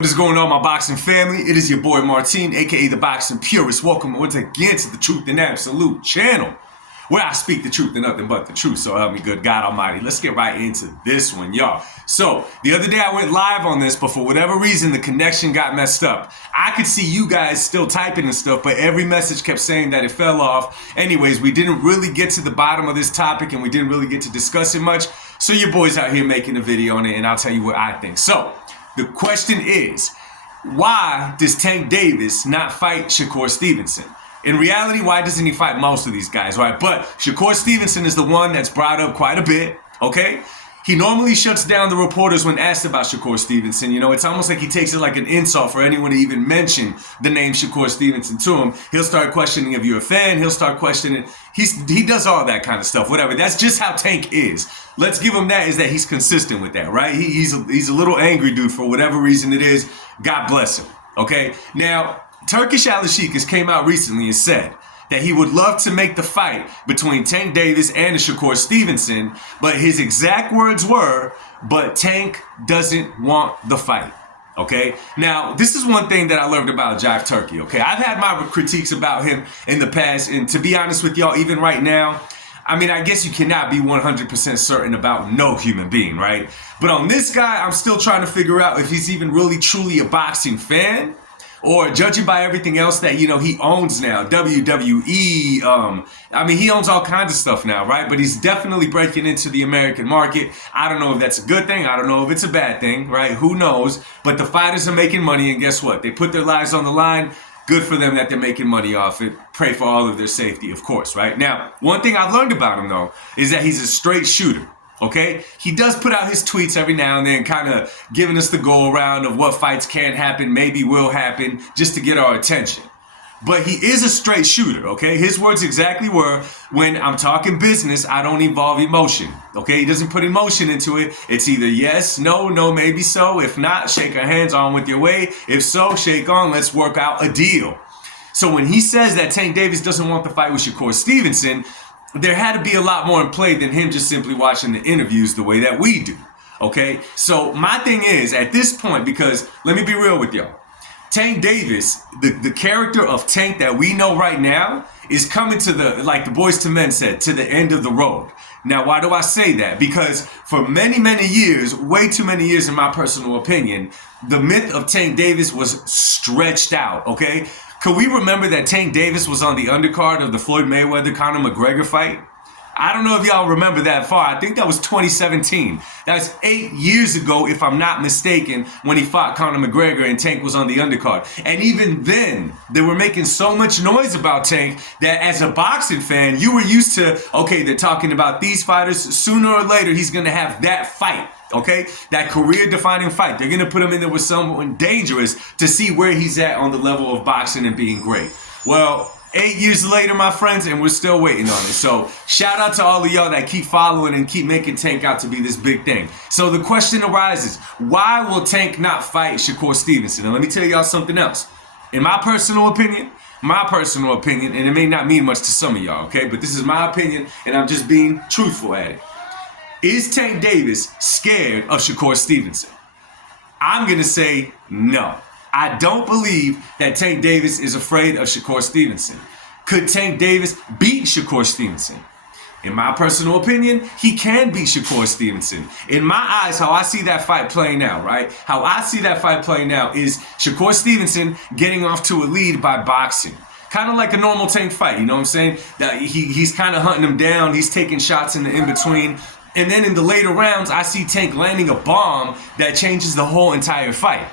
What is going on, my boxing family? It is your boy Martin, aka the Boxing Purist. Welcome once again to the Truth and Absolute channel, where I speak the truth and nothing but the truth. So help me good God Almighty. Let's get right into this one, y'all. So the other day I went live on this, but for whatever reason the connection got messed up. I could see you guys still typing and stuff, but every message kept saying that it fell off. Anyways, we didn't really get to the bottom of this topic and we didn't really get to discuss it much. So your boy's out here making a video on it, and I'll tell you what I think. So the question is, why does Tank Davis not fight Shakur Stevenson? In reality, why doesn't he fight most of these guys, right? But Shakur Stevenson is the one that's brought up quite a bit, okay? He normally shuts down the reporters when asked about Shakur Stevenson. You know, it's almost like he takes it like an insult for anyone to even mention the name Shakur Stevenson to him. He'll start questioning if you're a fan. He'll start questioning. He does all that kind of stuff, whatever. That's just how Tank is. Let's give him that, is that he's consistent with that, right? He's a little angry dude for whatever reason it is. God bless him, okay? Now, Turkish Al-Sheikh came out recently and said that he would love to make the fight between Tank Davis and Shakur Stevenson, but his exact words were, but Tank doesn't want the fight, okay? Now, this is one thing that I learned about Jive Turkey, okay? I've had my critiques about him in the past, and to be honest with y'all, even right now, I mean, I guess you cannot be 100% certain about no human being, right? But on this guy, I'm still trying to figure out if he's even really truly a boxing fan, or judging by everything else that, you know, he owns now, WWE, I mean, he owns all kinds of stuff now, right? But he's definitely breaking into the American market. I don't know if that's a good thing. I don't know if it's a bad thing, right? Who knows? But the fighters are making money, and guess what? They put their lives on the line. Good for them that they're making money off it. Pray for all of their safety, of course, right? Now, one thing I've learned about him, though, is that he's a straight shooter. Okay, he does put out his tweets every now and then, kind of giving us the go around of what fights can happen, maybe will happen, just to get our attention. But he is a straight shooter, okay? His words exactly were, when I'm talking business, I don't involve emotion, okay? He doesn't put emotion into it. It's either yes, no, no, maybe so. If not, shake our hands, on with your way. If so, shake on, let's work out a deal. So when he says that Tank Davis doesn't want the fight with Shakur Stevenson, there had to be a lot more in play than him just simply watching the interviews the way that we do, okay? So my thing is, at this point, because let me be real with y'all, Tank Davis, the character of Tank that we know right now, is coming to the, like the Boys to Men said, to the end of the road. Now, why do I say that? Because for many, many years, way too many years in my personal opinion, the myth of Tank Davis was stretched out, okay? Could we remember that Tank Davis was on the undercard of the Floyd Mayweather-Conor McGregor fight? I don't know if y'all remember that far. I think that was 2017. That's 8 years ago, if I'm not mistaken, when he fought Conor McGregor and Tank was on the undercard. And even then, they were making so much noise about Tank that as a boxing fan, you were used to, okay, they're talking about these fighters. Sooner or later, he's going to have that fight. Okay, that career-defining fight. They're going to put him in there with someone dangerous to see where he's at on the level of boxing and being great. Well, 8 years later, my friends, and we're still waiting on it. So shout out to all of y'all that keep following and keep making Tank out to be this big thing. So the question arises, why will Tank not fight Shakur Stevenson? And let me tell y'all something else. In my personal opinion, and it may not mean much to some of y'all, okay, but this is my opinion, and I'm just being truthful at it. Is Tank Davis scared of Shakur Stevenson? I'm going to say no. I don't believe that Tank Davis is afraid of Shakur Stevenson. Could Tank Davis beat Shakur Stevenson? In my personal opinion, he can beat Shakur Stevenson. In my eyes, how I see that fight playing out, right? How I see that fight playing out is Shakur Stevenson getting off to a lead by boxing. Kind of like a normal Tank fight, you know what I'm saying? That he's kind of hunting him down. He's taking shots in the in-between. And then in the later rounds, I see Tank landing a bomb that changes the whole entire fight.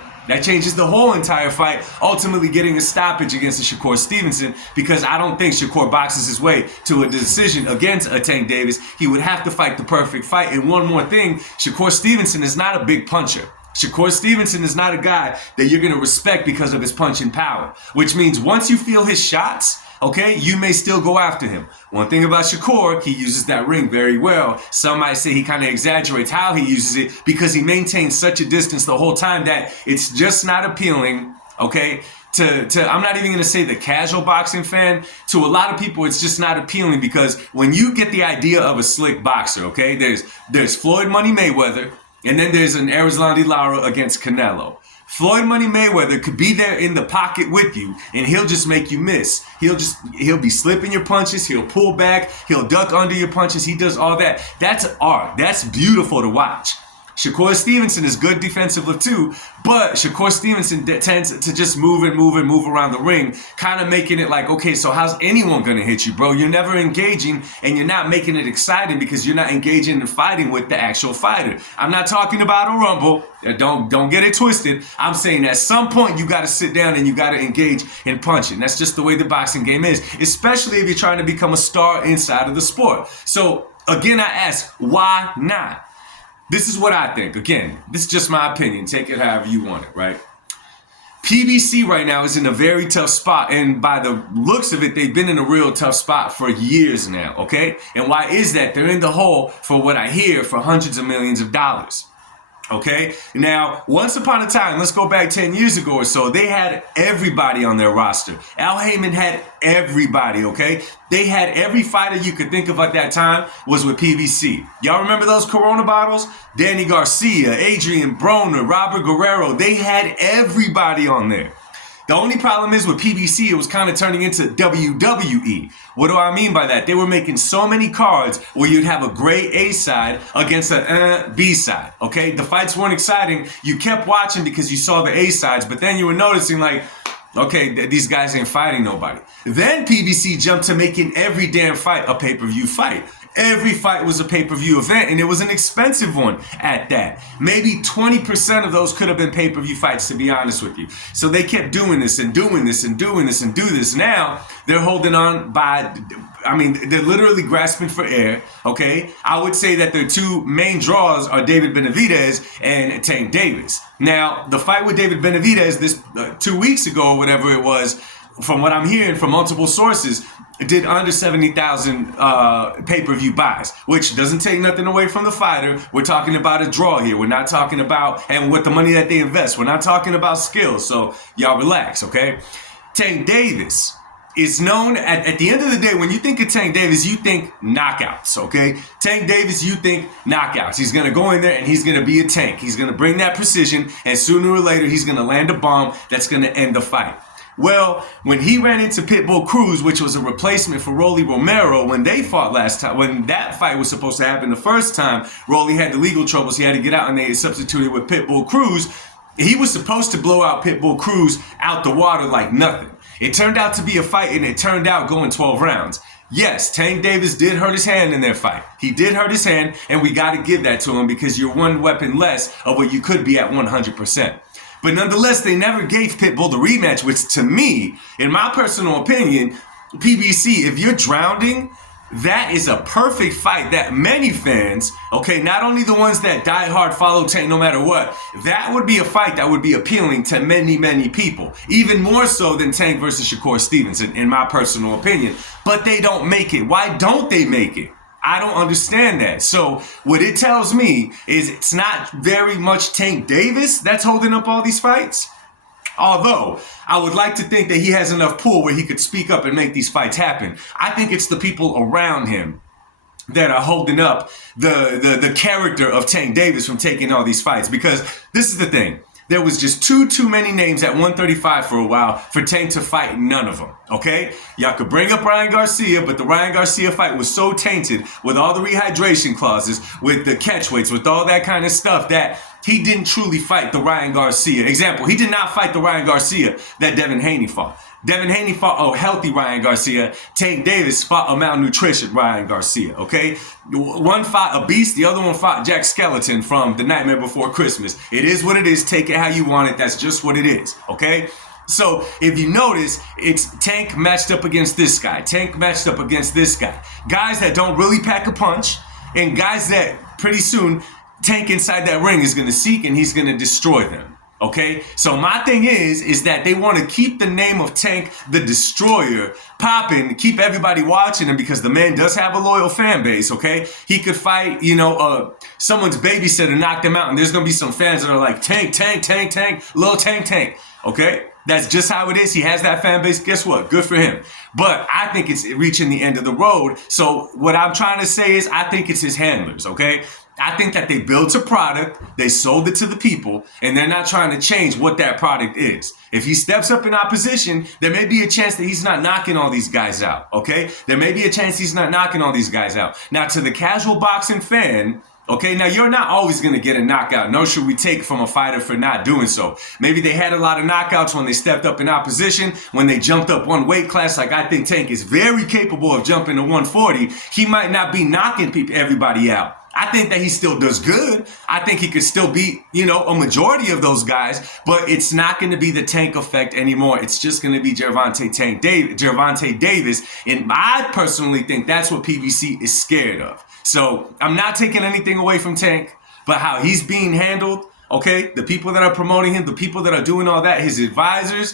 Ultimately getting a stoppage against the Shakur Stevenson, because I don't think Shakur boxes his way to a decision against a Tank Davis. He would have to fight the perfect fight. And one more thing, Shakur Stevenson is not a big puncher. Shakur Stevenson is not a guy that you're going to respect because of his punching power, which means once you feel his shots, okay, you may still go after him. One thing about Shakur, he uses that ring very well. Some might say he kind of exaggerates how he uses it because he maintains such a distance the whole time that it's just not appealing, okay, to I'm not even going to say the casual boxing fan. To a lot of people, it's just not appealing because when you get the idea of a slick boxer, okay, there's Floyd Money Mayweather, and then there's an Erislandy Lara against Canelo. Floyd Money Mayweather could be there in the pocket with you, and he'll just make you miss. He'll be slipping your punches. He'll pull back. He'll duck under your punches. He does all that. That's art. That's beautiful to watch. Shakur Stevenson is good defensively too, but Shakur Stevenson tends to just move around the ring, kind of making it like, okay, so how's anyone going to hit you, bro? You're never engaging, and you're not making it exciting because you're not engaging and fighting with the actual fighter. I'm not talking about a rumble. Don't get it twisted. I'm saying at some point you got to sit down and you got to engage in punching. That's just the way the boxing game is, especially if you're trying to become a star inside of the sport. So again, I ask, why not? This is what I think. Again, this is just my opinion. Take it however you want it, right? PBC right now is in a very tough spot, and by the looks of it, they've been in a real tough spot for years now, okay? And why is that? They're in the hole, for what I hear, for hundreds of millions of dollars. Okay, now, once upon a time, let's go back 10 years ago or so, they had everybody on their roster. Al Heyman had everybody, okay? They had every fighter you could think of at that time was with PBC. Y'all remember those Corona bottles? Danny Garcia, Adrian Broner, Robert Guerrero, they had everybody on there. The only problem is with PBC, it was kind of turning into WWE. What do I mean by that? They were making so many cards where you'd have a great A side against a B side, okay? The fights weren't exciting. You kept watching because you saw the A sides, but then you were noticing like, okay, these guys ain't fighting nobody. Then PBC jumped to making every damn fight a pay-per-view fight. Every fight was a pay-per-view event, and it was an expensive one at that. Maybe 20% of those could have been pay-per-view fights, to be honest with you. So they kept doing this and doing this and doing this and do this. Now they're holding on by, I mean, they're literally grasping for air, okay? I would say that their two main draws are David Benavidez and Tank Davis. Now, the fight with David Benavidez this 2 weeks ago or whatever it was, from what I'm hearing from multiple sources, did under 70,000 pay-per-view buys, which doesn't take nothing away from the fighter. We're talking about a draw here. We're not talking about, and with the money that they invest, we're not talking about skills. So y'all relax, okay? Tank Davis is known, at the end of the day, when you think of Tank Davis, you think knockouts, okay? Tank Davis, you think knockouts. He's going to go in there and he's going to be a tank. He's going to bring that precision, and sooner or later, he's going to land a bomb that's going to end the fight. Well, when he ran into Pitbull Cruz, which was a replacement for Rolly Romero, when they fought last time, when that fight was supposed to happen the first time, Rolly had the legal troubles. He had to get out, and they substituted with Pitbull Cruz. He was supposed to blow out Pitbull Cruz out the water like nothing. It turned out to be a fight, and it turned out going 12 rounds. Yes, Tank Davis did hurt his hand in their fight. He did hurt his hand, and we got to give that to him because you're one weapon less of what you could be at 100%. But nonetheless, they never gave Pitbull the rematch, which to me, in my personal opinion, PBC, if you're drowning, that is a perfect fight that many fans, okay, not only the ones that die hard follow Tank no matter what, that would be a fight that would be appealing to many, many people. Even more so than Tank versus Shakur Stevenson, in my personal opinion. But they don't make it. Why don't they make it? I don't understand that. So what it tells me is it's not very much Tank Davis that's holding up all these fights. Although I would like to think that he has enough pull where he could speak up and make these fights happen. I think it's the people around him that are holding up the character of Tank Davis from taking all these fights. Because this is the thing. There was just too many names at 135 for a while for Tank to fight none of them, okay? Y'all could bring up Ryan Garcia, but the Ryan Garcia fight was so tainted with all the rehydration clauses, with the catch weights, with all that kind of stuff that he didn't truly fight the Ryan Garcia. Example, he did not fight the Ryan Garcia that Devin Haney fought. Devin Haney fought a healthy Ryan Garcia. Tank Davis fought a malnutrition Ryan Garcia, okay? One fought a beast, the other one fought Jack Skeleton from The Nightmare Before Christmas. It is what it is. Take it how you want it. That's just what it is, okay? So if you notice, it's Tank matched up against this guy. Tank matched up against this guy. Guys that don't really pack a punch, and guys that pretty soon Tank inside that ring is going to seek and he's going to destroy them. Okay, so my thing is that they want to keep the name of Tank the Destroyer popping, keep everybody watching him because the man does have a loyal fan base, okay? He could fight, someone's babysitter knocked him out, and there's going to be some fans that are like, Tank, Tank, Tank, Tank, little Tank, Tank, okay? That's just how it is. He has that fan base. Guess what? Good for him. But I think it's reaching the end of the road. So what I'm trying to say is I think it's his handlers, okay? I think that they built a product, they sold it to the people, and they're not trying to change what that product is. If he steps up in opposition, there may be a chance that he's not knocking all these guys out, okay? There may be a chance he's not knocking all these guys out. Now, to the casual boxing fan, okay, now you're not always going to get a knockout. No should we take from a fighter for not doing so. Maybe they had a lot of knockouts when they stepped up in opposition, when they jumped up one weight class. Like I think Tank is very capable of jumping to 140. He might not be knocking everybody out. I think that he still does good. I think he could still beat, a majority of those guys, but it's not going to be the Tank effect anymore. It's just going to be Gervonta Davis. And I personally think that's what PBC is scared of. So I'm not taking anything away from Tank, but how he's being handled, okay, the people that are promoting him, the people that are doing all that, his advisors,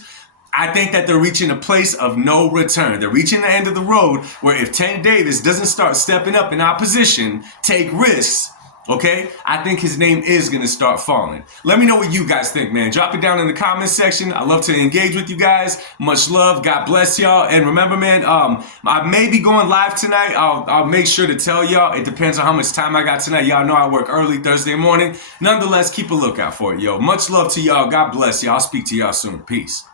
I think that they're reaching a place of no return. They're reaching the end of the road where if Tank Davis doesn't start stepping up in opposition, take risks, okay, I think his name is going to start falling. Let me know what you guys think, man. Drop it down in the comments section. I love to engage with you guys. Much love. God bless y'all. And remember, man, I may be going live tonight. I'll make sure to tell y'all. It depends on how much time I got tonight. Y'all know I work early Thursday morning. Nonetheless, keep a lookout for it, yo. Much love to y'all. God bless y'all. I'll speak to y'all soon. Peace.